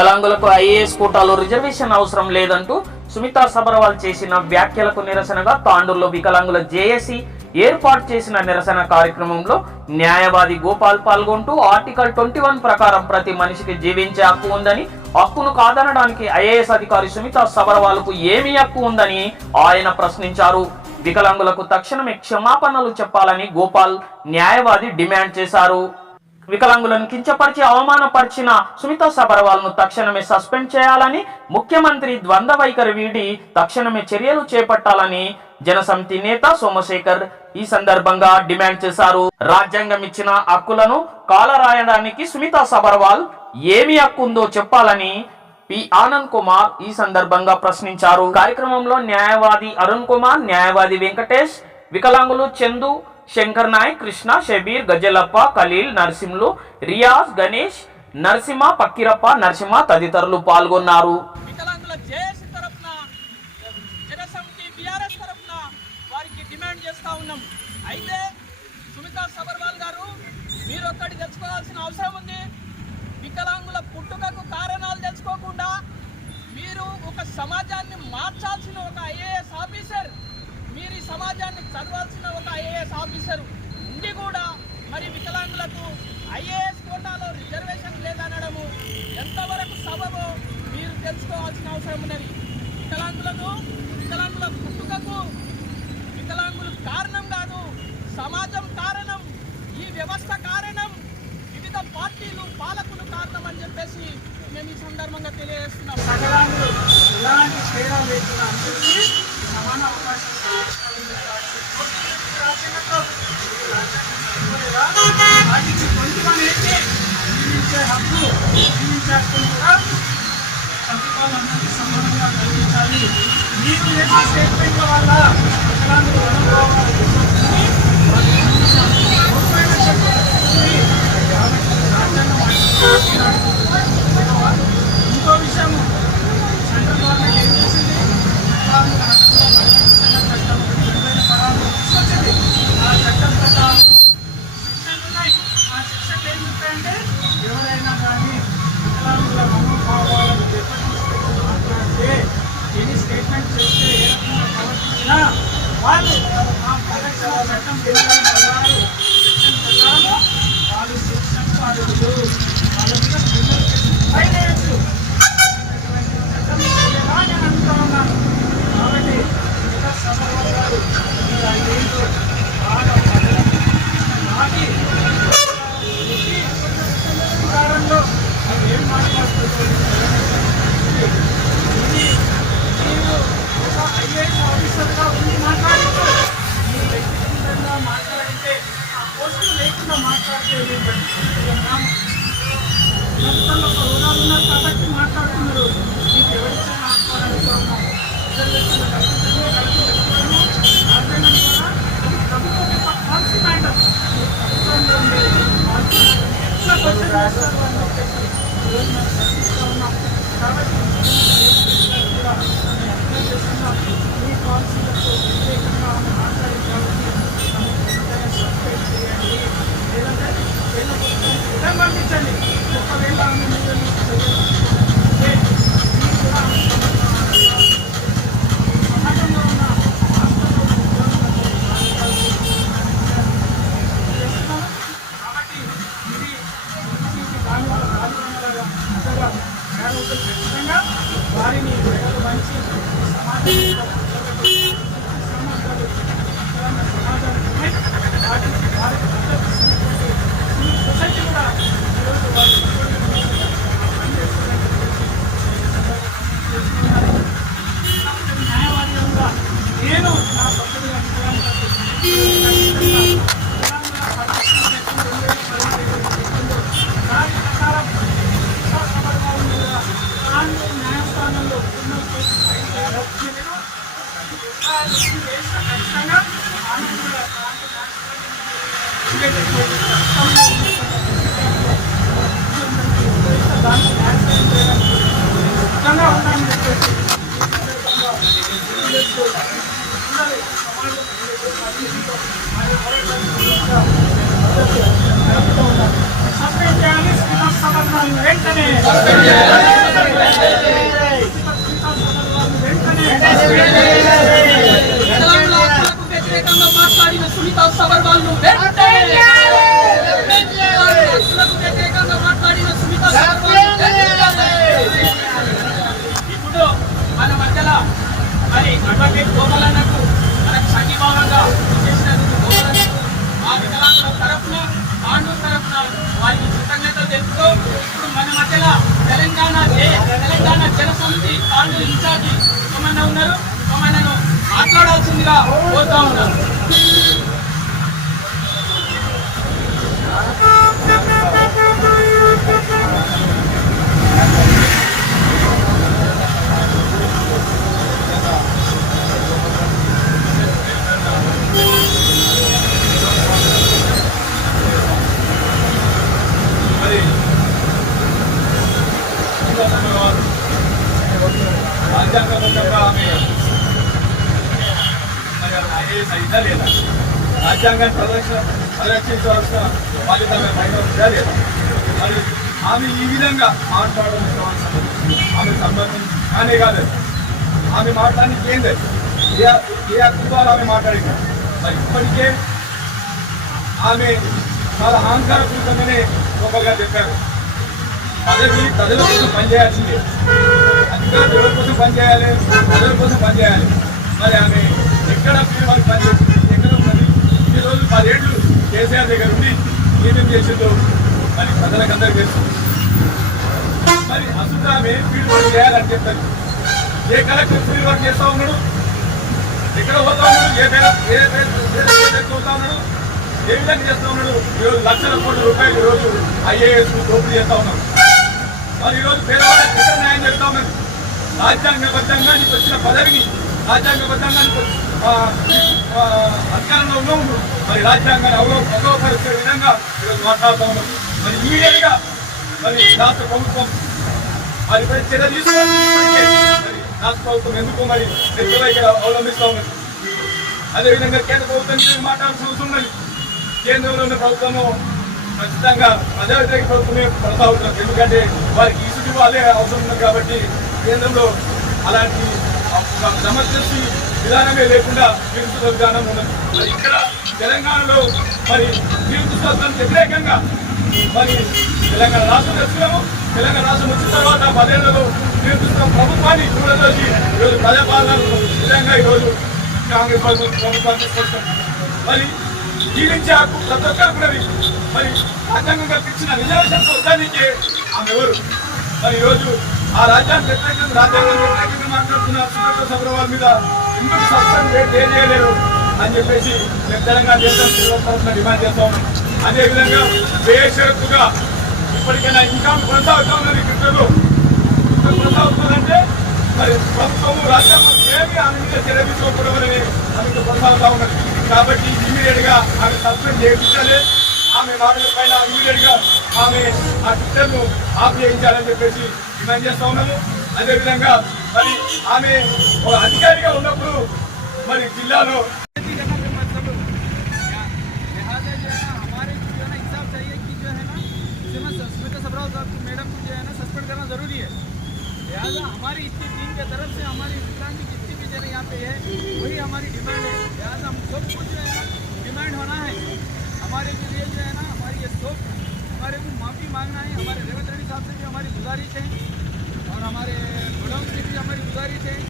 వికలాంగులకు ఐఏఎస్ కోటాలో రిజర్వేషన్ అవసరం లేదంటూ సుమితా సబర్వాల్ చేసిన వ్యాఖ్యలకు నిరసనగా తాండూరులో వికలాంగుల జేఏసీ ఏర్పాటు చేసిన నిరసన కార్యక్రమంలో న్యాయవాది గోపాల్ పాల్గొంటూ ఆర్టికల్ ట్వంటీ వన్ ప్రకారం ప్రతి మనిషికి జీవించే హక్కు ఉందని హక్కును కాదనడానికి ఐఏఎస్ అధికారి సుమితా సబర్వాల్కు ఏమి హక్కు ఉందని ఆయన ప్రశ్నించారు. వికలాంగులకు తక్షణమే క్షమాపణలు చెప్పాలని గోపాల్ న్యాయవాది డిమాండ్ చేశారు. వికలాంగులను కించపరిచి అవమానపరిచిన సుమితా సబర్వాల్ను తక్షణమే సస్పెండ్ చేయాలని ముఖ్యమంత్రి ద్వంద్వ వైఖరి వీడి తక్షణమే చర్యలు చేపట్టాలని జనసమితి నేత సోమశేఖర్ ఈ సందర్భంగా డిమాండ్ చేశారు. రాజ్యాంగం ఇచ్చిన హక్కులను కాలరాయడానికి సుమితా సబర్వాల్ ఏమి హక్కు ఉందో చెప్పాలని పి. ఆనంద్ కుమార్ ఈ సందర్భంగా ప్రశ్నించారు. కార్యక్రమంలో న్యాయవాది అరుణ్ కుమార్ న్యాయవాది వెంకటేష్ వికలాంగులు చందు శంకర్ నాయక్ కృష్ణ షబీర్ గజలప్ప ఖలీల్ నరసింహులు రియాజ్ గణేష్ నరసింహ పక్కిరప్ప నరసింహ తదితరులు పాల్గొన్నారు. వికలాంగుల జేఏసీ తరఫున జనసమితి బీఆర్ఎస్ తరఫున వారికి డిమాండ్ చేస్తూ ఉన్నాం. అయితే సుమితా సబర్వాల్ గారు మీరు ఒక్కటి తెచ్చుకోవాల్సిన అవసరం ఉంది. వికలాంగుల పుట్టుకకు కారణాలు తెచ్చుకోకుండా మీరు ఒక సమాజాన్ని మార్చాల్సిన ఒక ఐఏఎస్ ఆఫీసర్ మీరు ఈ సమాజాన్ని చదవాల్సిన ఒక ఐఏఎస్ ఆఫీసర్ ఉండి కూడా మరి వికలాంగులకు ఐఏఎస్ కోటాలో రిజర్వేషన్ లేదనడము ఎంతవరకు సబబో మీరు తెలుసుకోవాల్సిన అవసరం ఉన్నది. వికలాంగులకు వికలాంగుల పుట్టుకకు వికలాంగులు కారణం కాదు సమాజం కారణం ఈ వ్యవస్థ కారణం వివిధ పార్టీలు పాలకులు కారణం అని చెప్పేసి మేము ఈ సందర్భంగా తెలియజేస్తున్నాం. సకలాంగులు ఎలాంటి సమాన అవకాశం వాటికి కొంచెం అనేది జీవించే హక్కు జీవించే హక్కును కూడా సమానంగా కల్పించాలి మీరు స్టేట్మెంట్ల వల్ల వికలాంగులు రుణం ఎదుర్కొని వాళ్ళు మోసమైన శక్తులు కాబట్టి రాజ్యాంగం ఆడుతున్నారు ఇంకో విషయం సెంట్రల్ గవర్నమెంట్ ఏం చేసింది వికలాంగుల హక్కుల పరిరక్షణ చట్టం ఒకటి రెండు వేల పదహారు తీసుకొచ్చింది ఆ చట్టం ప్రకారం శిక్షలు ఉన్నాయి ఆ శిక్షలు ఎవరైనా కానీ వికలాంగుల మనోభావాలను దెబ్బతీసి మాట్లాడితే ఎన్ని స్టేట్మెంట్ చేస్తే ఏ రకంగా ప్రవర్తించినా వాళ్ళు ఆ పరిరక్షణ చట్టం రెండు సెక్షన్ ప్రకారం వాళ్ళు శిక్షకు అర్హులు 到了 ఉందా లేదా? రాజ్యాంగాన్ని ప్రదర్శన పరిరక్షించవలసిన బాధ్యత ఆమె పైన ఉందా లేదా? మరి ఆమె ఈ విధంగా మాట్లాడడం ఆమె సంబంధం కానే కాదు. ఆమె మాట్లాడడానికి ఏం లేదు. ఏ ఏ హక్కు ద్వారా ఆమె మాట్లాడింది? మరి ఇప్పటికే ఆమె చాలా అహంకారపూరితంగానే గొప్పగా చెప్పారు. పదవి ప్రజల కోసం పనిచేయాల్సిందే అధికారులు ఎవరి కోసం పనిచేయాలి ప్రజల కోసం పనిచేయాలి మరి ఆమె ఎక్కడ వారికి పనిచేస్తుంది ఎక్కడ ఉన్నది ఈ రోజు పదేళ్ళు కేసీఆర్ దగ్గర ఉండి ఏమేం చేసిందో మరి ప్రజలకందరూ తెలుసు. మరి అసలు ఫీల్డ్ వర్క్ చేయాలని చెప్తారు ఏ కలెక్టర్ ఫీల్డ్ వర్క్ చేస్తా ఉన్నాడు? ఎక్కడ పోతా ఉన్నాడు? ఏ పేద ఏ పోతా ఉన్నాడు? ఏ విధంగా చేస్తా ఉన్నాడు? ఈరోజు లక్షల కోట్ల రూపాయలు ఈరోజు ఐఏఎస్ దోపిడీ చేస్తా ఉన్నాడు. మరి ఈరోజు పేదవాళ్ళకి ఎక్కడ న్యాయం చేస్తా ఉన్నారు రాజ్యాంగబద్ధంగా నీకు వచ్చిన పదవిని రాజ్యాంగబద్ధంగా నీకు అధికారంలో ఉన్నప్పుడు మరి రాజ్యాంగాన్ని అవలో అవలోపరిచే విధంగా ఈరోజు మాట్లాడుతూ ఉన్నాం మరి ఇమీడియట్గా మరి రాష్ట్ర ప్రభుత్వం మరి పై చర్య తీసుకోవాలి రాష్ట్ర ప్రభుత్వం ఎందుకు మరి చర్యలు ఇక్కడ అవలంబిస్తూ ఉన్నది అదేవిధంగా కేంద్ర ప్రభుత్వం గురించి మాట్లాడాల్సిన అవసరం ఉన్నది. కేంద్రంలో ఉన్న ప్రభుత్వము ఖచ్చితంగా ప్రజావ్యతిరేక ప్రభుత్వమే కొనసాగుతున్నారు ఎందుకంటే వారికి ఇసుడు వాళ్ళే అవసరం ఉన్నది కాబట్టి కేంద్రంలో అలాంటి సమస్యలు విధానమే లేకుండా నిరుత్సవ విధానం ఉన్నది. మరి ఇక్కడ తెలంగాణలో మరి నిరుతుత్వానికి వ్యతిరేకంగా మరి తెలంగాణ రాష్ట్రం తెచ్చుకున్నాము. తెలంగాణ రాష్ట్రం వచ్చిన తర్వాత పదేళ్ళలో నిరుత్సవ ప్రభుత్వాన్ని చూడదోసి ఈరోజు ప్రజాపాలన విధంగా ఈరోజు కాంగ్రెస్ ప్రభుత్వాన్ని తీసుకొచ్చాం మరి జీవించే హక్కు ప్రతి ఒక్కరికి మరి రాజ్యాంగంగా ఇచ్చిన రిజర్వేషన్ వద్దానికి ఆమె ఎవరు? మరి ఈరోజు ఆ రాజ్యాంగ వ్యతిరేకంగా రాజ్యాంగం వ్యతిరేకంగా మాట్లాడుతున్న సుబ్రత సబ్రవాల్ మీద ఎందుకు ఏం చేయలేరు అని చెప్పేసి మేము తెలంగాణ దేశం డిమాండ్ చేస్తాం అదేవిధంగా బేషరత్తుగా ఇప్పటికైనా ఇంకా కొనసాగుతా ఉన్నది క్రికెట్లో కొనసాగుతుందంటే మరి ప్రభుత్వము రాజ్యాంగం ఏమి ఆమె మీద చర్య తీసుకోకూడదని ఆమెకు కొనసాగుతా ఉన్నది. కాబట్టి ఇమీడియట్గా ఆమె సస్పెండ్ చేయించాలి. ఆమె మాటల పైన ఇమీడియట్గా ఆమె ఆ ట్విట్టర్ ఆఫ్ చేయించాలని చెప్పేసి డిమాండ్ చేస్తా ఉన్నాము అదేవిధంగా మరి ఆమె అధికారిగా ఉన్నప్పుడు మరి జిల్లాలో लिहाजा जो है ना हमारे को जो है ना इंसाफ चाहिए कि जो है ना श्रीमती स्मिता सबराव साहब को मैडम को जो है ना सस्पेंड करना जरूरी है लिहाजा हमारी इतनी टीम के तरफ से हमारी विकलांग की जितनी भी जगह यहाँ पे है वही हमारी डिमांड है लिहाजा हम सब कुछ जो है ना डिमांड होना है हमारे के लिए जो है ना हमारी ये सब हमारे को माफ़ी मांगना है हमारे रेवंत रेड्डी साहब से भी हमारी गुजारिश है और हमारे गुलाम से भी हमारी गुजारिश है